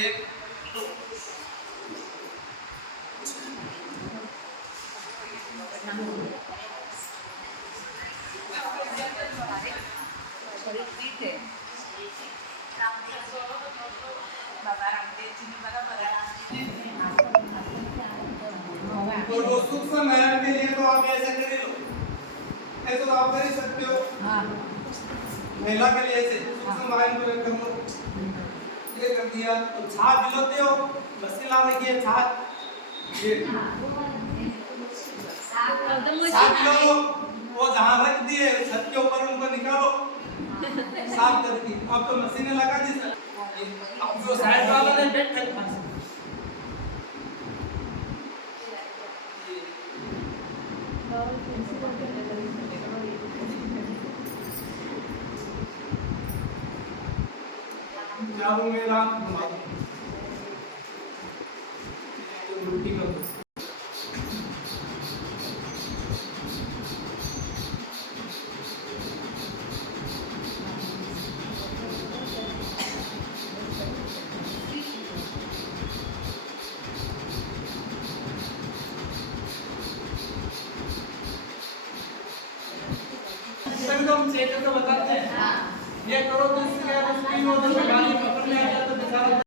एक दो और वो सूक्ष्म व्यायाम के लिए तो आप ऐसे कर लो, ऐसे तो आप कर ही सकते हो। हाँ। महिला के लिए ऐसे सूक्ष्म व्यायाम को कर लो, ये कर दिया। तो छाछ भिगोते हो, लस्सी ला रखी है छाछ, ये छाछ लो, वो जहाँ रख दिए छत के ऊपर उनको निकालो साफ करके। अब तो मशीनें लगा दी सर, अब जो साइड वाला ने बेड पे खा चारों में रात घुमा दो, उल्टी कर दो। एकदम चेक करके बताते हैं। ये करो तो इससे क्या है, स्क्रीन हो तो गाड़ी पकड़ में आ जाता है बेचारा।